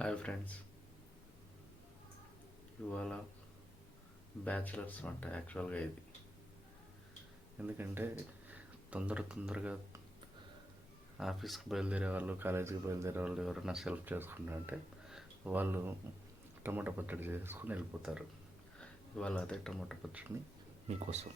Hi friends, ఇవాళ బ్యాచిలర్స్ వంట యాక్చువల్గా ఇది. ఎందుకంటే తొందరగా ఆఫీస్కి బయలుదేరే వాళ్ళు, కాలేజీకి బయలుదేరే వాళ్ళు ఎవరైనా సెల్ఫ్ చేసుకుంటా అంటే వాళ్ళు టమాటా పచ్చడి చేసుకుని వెళ్ళిపోతారు. ఇవాళ అదే టమాటా పచ్చడిని మీకోసం.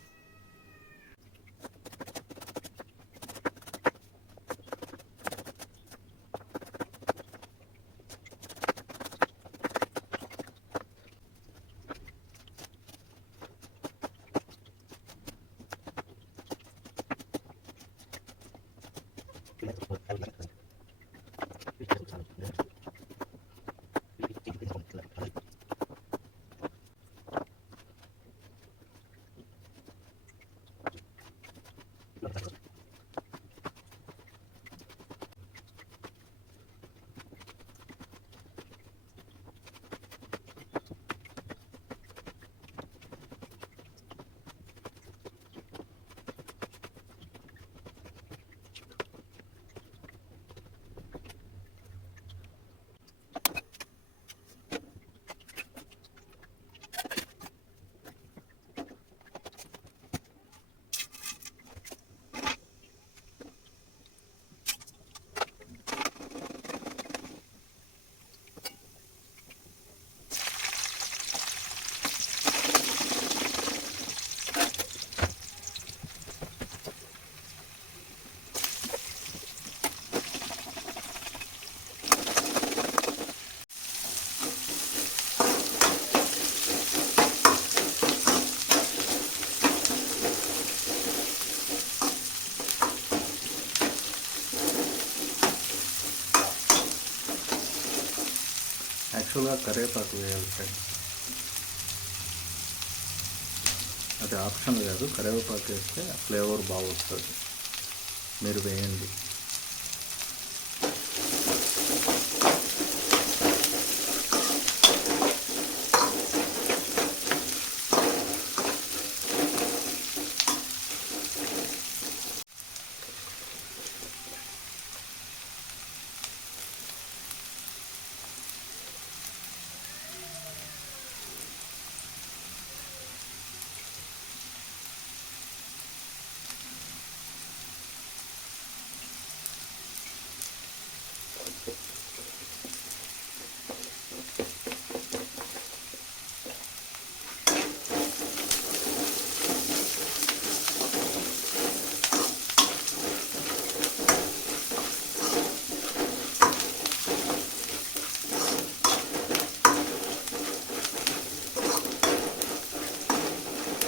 యాక్చువల్గా కరివేపాకు వేయాలి ఫ్రెండ్స్, అది ఆప్షన్ కాదు. కరివేపాకు వేస్తే ఫ్లేవర్ బాగా వస్తుంది, మీరు వేయండి.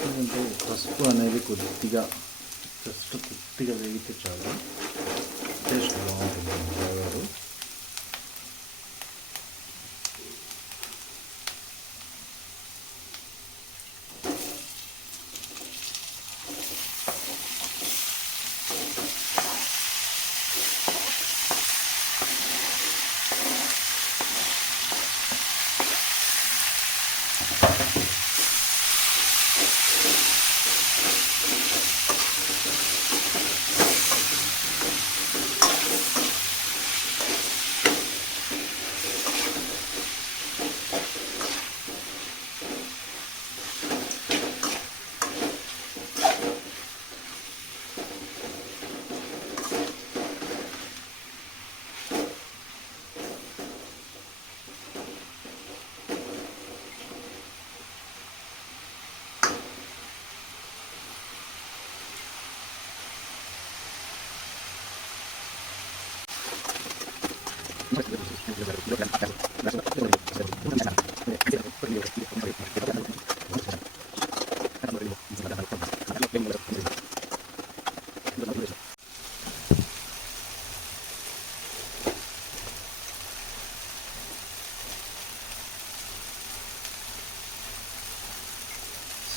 ఎందుకంటే పసుపు అనేది కొద్దిగా వేగితే చాలు, టేస్ట్ బాగుంటుంది ఫ్లేవరు.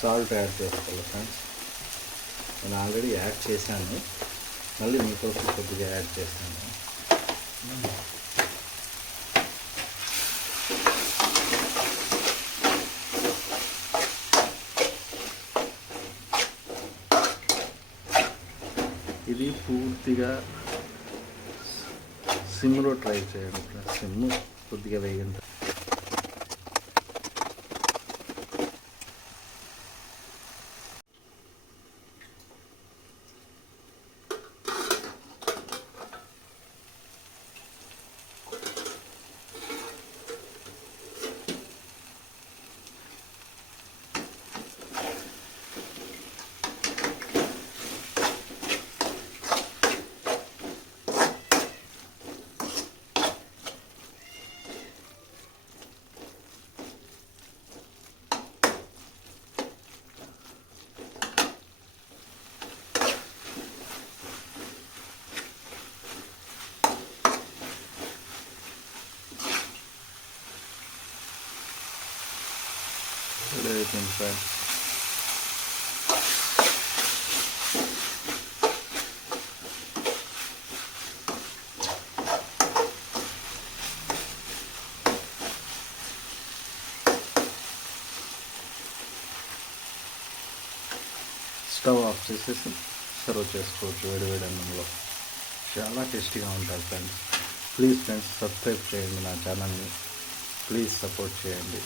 సాల్ట్ యాడ్ చేసుకోవాలి ఫ్రెండ్స్. నేను ఆల్రెడీ యాడ్ చేశాను, మళ్ళీ మీకోసం కొద్దిగా యాడ్ చేశాను. ఇది పూర్తిగా సిమ్లో ట్రై చేయండి. సిమ్ కొద్దిగా వేగిన రెడీ అయిపోయింది ఫ్రెండ్స్. స్టవ్ ఆఫ్ చేసేసి సర్వ్ చేసుకోవచ్చు వేడి అన్నంలో. చాలా టేస్టీగా ఉంటుంది ఫ్రెండ్స్. ప్లీజ్ ఫ్రెండ్స్ సబ్స్క్రైబ్ చేయండి నా ఛానల్ని. ప్లీజ్ సపోర్ట్ చేయండి.